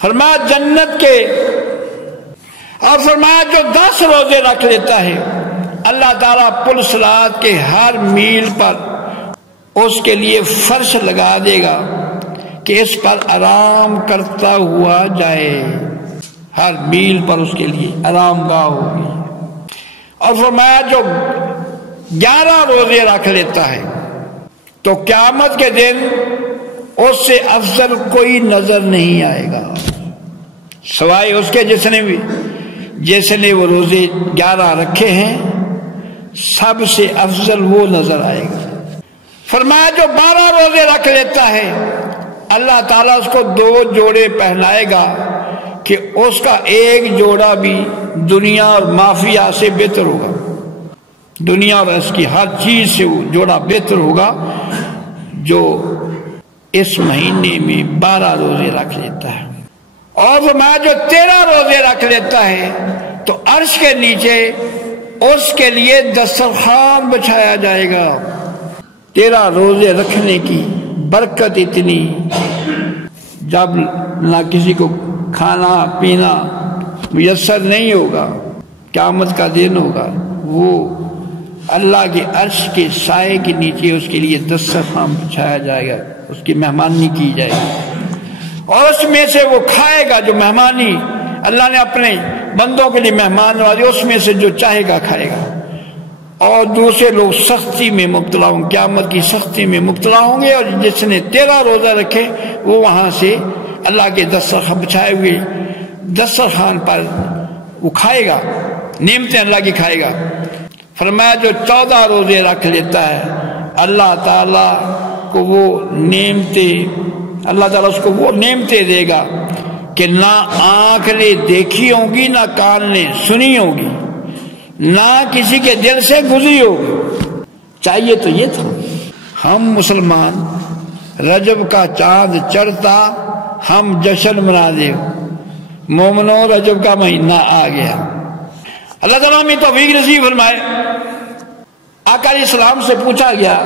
فرمایا جنت کے، اور فرمایا جو 10 روزے رکھ لیتا ہے اللہ تعالیٰ پل صراط کے ہر میل پر اس کے لیے فرش لگا دے گا کہ اس پر آرام کرتا ہوا جائے، ہر میل پر اس کے لیے آرام گاہ ہوگی۔ اور فرمایا جو 11 روزے رکھ لیتا ہے تو قیامت کے دن اس سے افضل کوئی نظر نہیں آئے گا سوائے اس کے جس نے وہ روزے 11 رکھے ہیں، سب سے افضل وہ نظر آئے گا۔ فرمایا جو 12 روزے رکھ لیتا ہے اللہ تعالیٰ اس کو 2 جوڑے پہنائے گا کہ اس کا ایک جوڑا بھی دنیا اور مافیا سے بہتر ہوگا، دنیا اور اس کی ہر چیز سے وہ جوڑا بہتر ہوگا جو اس مہینے میں 12 روزے رکھ لیتا ہے۔ اور فرمایا جو 13 روزے رکھ لیتا ہے تو عرش کے نیچے اس کے لیے دسترخوان بچھایا جائے گا۔ 13 روزے رکھنے کی برکت اتنی، جب نہ کسی کو کھانا پینا میسر نہیں ہوگا، قیامت کا دن ہوگا، وہ اللہ کے عرش کے سائے کے نیچے اس کے لیے دسترخوان بچھایا جائے گا، اس کی مہمانی کی جائے گی، اور اس میں سے وہ کھائے گا جو مہمانی اللہ نے اپنے بندوں کے لیے مہمان نوازی، اس میں سے جو چاہے گا کھائے گا۔ اور دوسرے لوگ سختی میں مبتلا ہوں گے، قیامت کی سختی میں مبتلا ہوں گے، اور جس نے 13 روزہ رکھے وہ وہاں سے اللہ کے دسترخوان بچھائے ہوئے دسترخوان پر وہ کھائے گا، نعمتیں اللہ کی کھائے گا۔ فرمایا جو 14 روزے رکھ لیتا ہے اللہ تعالیٰ کو وہ نعمتیں، اللہ تعالیٰ اس کو وہ نعمتیں دے گا کہ نہ آنکھ نے دیکھی ہوں گی، نہ کان نے سنی ہوگی، نہ کسی کے دل سے گزری ہوگی۔ چاہیے تو یہ تھا ہم مسلمان رجب کا چاند چڑھتا ہم جشن منا دے، مومنوں رجب کا مہینہ آ گیا۔ اللہ تعالیٰ میں توفیق نصیب فرمائے۔ آقا علیہ السلام سے پوچھا گیا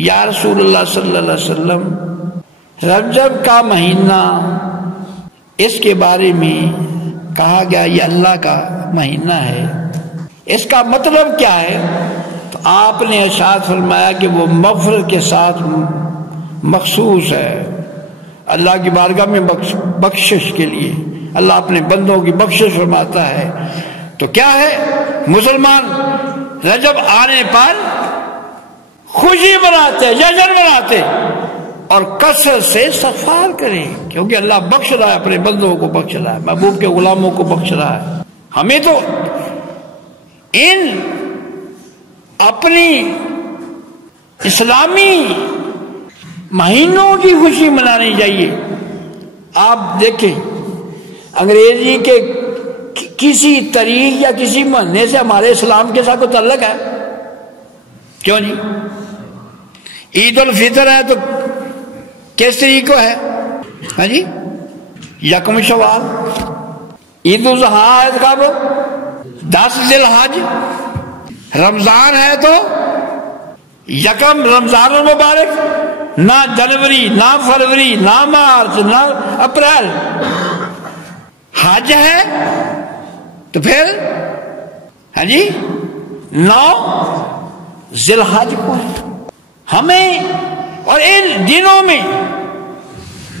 یا رسول اللہ صلی اللہ علیہ وسلم رجب کا مہینہ، اس کے بارے میں کہا گیا یہ اللہ کا مہینہ ہے، اس کا مطلب کیا ہے؟ تو آپ نے ارشاد فرمایا کہ وہ مغفرت کے ساتھ مخصوص ہے، اللہ کی بارگاہ میں بخشش کے لیے اللہ اپنے بندوں کی بخشش فرماتا ہے۔ تو کیا ہے؟ مسلمان رجب آنے پر خوشی مناتے، جشن مناتے اور کثرت سے استغفار کریں، کیونکہ اللہ بخش رہا ہے، اپنے بندوں کو بخش رہا ہے، محبوب کے غلاموں کو بخش رہا ہے۔ ہمیں تو ان اپنی اسلامی مہینوں کی خوشی منانی چاہیے۔ آپ دیکھیں انگریزی کے کسی تاریخ یا کسی مہینے سے ہمارے اسلام کے ساتھ کوئی تعلق ہے؟ کیوں نہیں؟ عید الفطر ہے تو کس تاریخ کو ہے؟ ہاں جی، یکم شوال۔ عید الاضحیٰ ہے کب؟ 10 ذی الحج۔ رمضان ہے تو یکم رمضان المبارک، نہ جنوری، نہ فروری، نہ مارچ، نہ اپریل۔ حج ہے تو پھر ہاں جی 9 ذی الحج کو ہے۔ ہمیں اور ان دنوں میں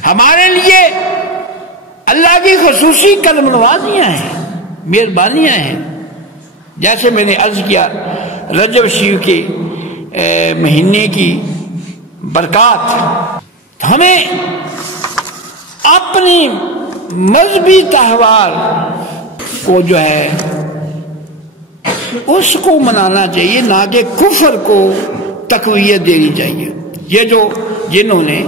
ہمارے لیے اللہ کی خصوصی کرم نوازیاں ہیں، مہربانیاں ہیں۔ جیسے میں نے عرض کیا رجب شریف کے مہینے کی برکات، ہمیں اپنی مذہبی تہوار کو جو ہے اس کو منانا چاہیے، نہ کہ کفر کو تقویت دینی چاہیے۔ یہ جو جنہوں نے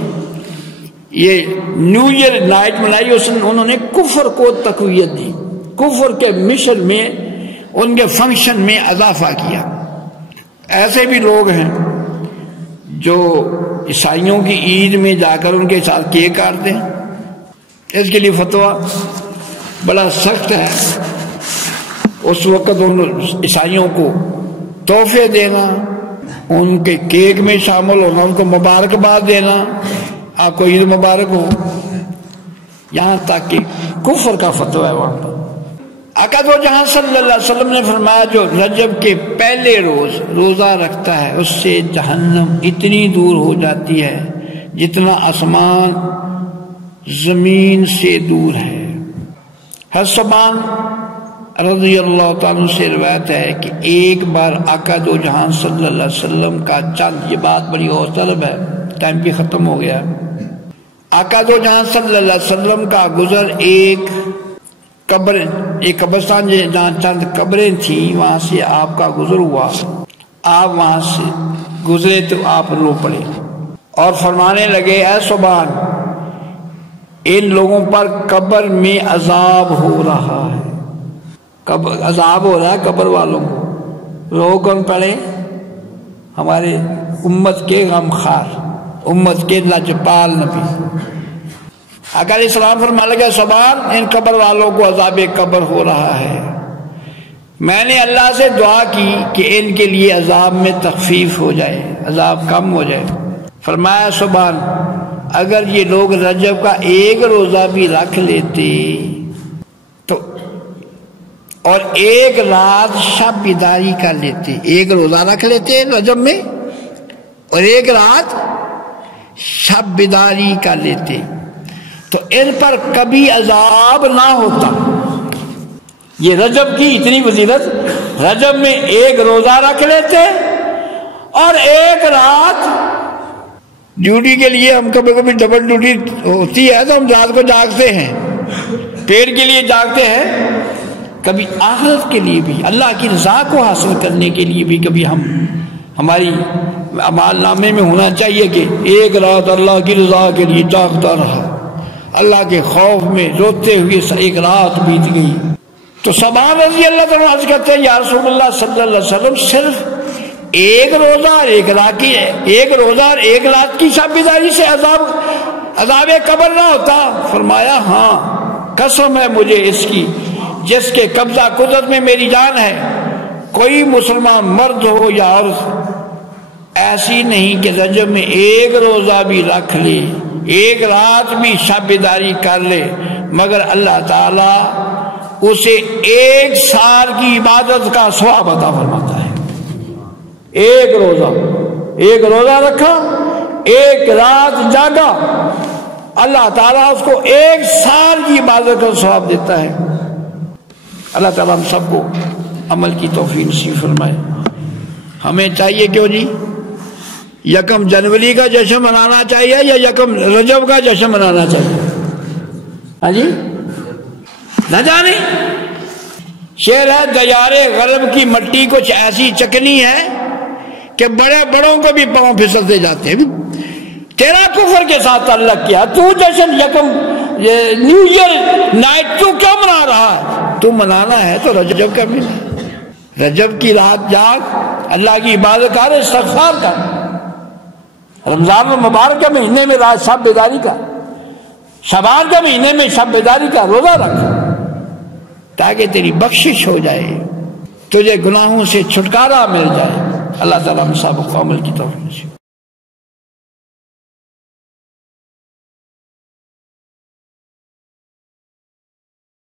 یہ نیو ایئر نائٹ منائی انہوں نے کفر کو تقویت دی، کفر کے مشن میں ان کے فنکشن میں اضافہ کیا۔ ایسے بھی لوگ ہیں جو عیسائیوں کی عید میں جا کر ان کے ساتھ کیک کاٹتے ہیں، اس کے لیے فتویٰ بڑا سخت ہے۔ اس وقت ان عیسائیوں کو تحفے دینا، ان کے کیک میں شامل ہونا، ان کو مبارکباد دینا، آپ کو عید مبارک ہو، یہاں تک کہ کفر کا فتویٰ ہے وہاں پر۔ آقا دو جہاں صلی اللہ علیہ وسلم نے فرمایا جو رجب کے پہلے روز روزہ رکھتا ہے اس سے جہنم اتنی دور ہو جاتی ہے جتنا آسمان زمین سے دور ہے۔ حضرت ثوبان رضی اللہ تعالیٰ سے روایت ہے کہ ایک بار آقا دو جہاں صلی اللہ علیہ وسلم کا چند، یہ بات بڑی غور طلب ہے، ٹائم بھی ختم ہو گیا، آقا دو جہاں صلی اللہ علیہ وسلم کا گزر ایک قبرستان جہاں چند قبریں تھیں وہاں سے آپ کا گزر ہوا، آپ وہاں سے گزرے تو آپ رو پڑے اور فرمانے لگے اے ثوبان ان لوگوں پر قبر میں عذاب ہو رہا ہے، عذاب ہو رہا ہے قبر والوں کو۔ رو کون پڑے؟ ہمارے امت کے غمخوار، امت کے لجپال نبی۔ آقا علیہ السلام فرمانے لگے ثوبان ان قبر والوں کو عذاب قبر ہو رہا ہے، میں نے اللہ سے دعا کی کہ ان کے لیے عذاب میں تخفیف ہو جائے، عذاب کم ہو جائے۔ فرمایا ثوبان اگر یہ لوگ رجب کا ایک روزہ بھی رکھ لیتے تو اور ایک رات شب بیداری کر لیتے، ایک روزہ رکھ لیتے رجب میں اور ایک رات شب بیداری کر لیتے تو ان پر کبھی عذاب نہ ہوتا۔ یہ رجب کی اتنی فضیلت، رجب میں ایک روزہ رکھ لیتے اور ایک رات ڈیوٹی کے لیے، ہم کبھی کبھی ڈبل ڈیوٹی ہوتی ہے تو ہم رات کو جاگتے ہیں، پیٹ کے لیے جاگتے ہیں، کبھی آخرت کے لیے بھی، اللہ کی رضا کو حاصل کرنے کے لیے بھی کبھی ہماری اعمال نامے میں ہونا چاہیے کہ ایک رات اللہ کی رضا کے لیے جاگتا رہا، اللہ کے خوف میں روتے ہوئے ایک رات بیت گئی۔ تو ثوبان رضی اللہ تعالیٰ عرض کرتے ہیں یا رسول اللہ صلی اللہ علیہ وسلم صرف ایک روزہ اور ایک رات کی شب بیداری سے عذاب قبر نہ ہوتا؟ فرمایا ہاں قسم ہے مجھے اس کی جس کے قبضہ قدرت میں میری جان ہے، کوئی مسلمان مرد ہو یا عورت ایسی نہیں کہ رجب میں ایک روزہ بھی رکھ لے، ایک رات بھی شب بیداری کر لے، مگر اللہ تعالیٰ اسے ایک سال کی عبادت کا ثواب عطا فرماتا ہے۔ ایک روزہ رکھا، ایک رات جاگا، اللہ تعالیٰ اس کو ایک سال کی عبادت کا ثواب دیتا ہے۔ اللہ تعالیٰ ہم سب کو عمل کی توفیق نصیب فرمائے۔ ہمیں چاہیے کیوں جی یکم جنوری کا جشن منانا چاہیے یا یکم رجب کا جشن منانا چاہیے؟ ہاں جی نہ جانے، شعر ہے دیارے غرب کی مٹی کچھ ایسی چکنی ہے کہ بڑے بڑوں کو بھی پاؤں پھسلتے جاتے ہیں۔ تیرا کفر کے ساتھ تعلق کیا، تو جشن یکم نیو ایئر نائٹ تو کیا منا رہا ہے؟ تو منانا ہے تو رجب کا بھی، رجب کی رات جاگ، اللہ کی عبادت کر، استغفار کر، رمضان المبارک کے مہینے میں رات شب بیداری کا، شعبان کے مہینے میں شب بیداری کا روزہ رکھ تاکہ تیری بخشش ہو جائے، تجھے گناہوں سے چھٹکارا مل جائے۔ اللہ تعالیٰ ہم سب کو عمل کی توفیق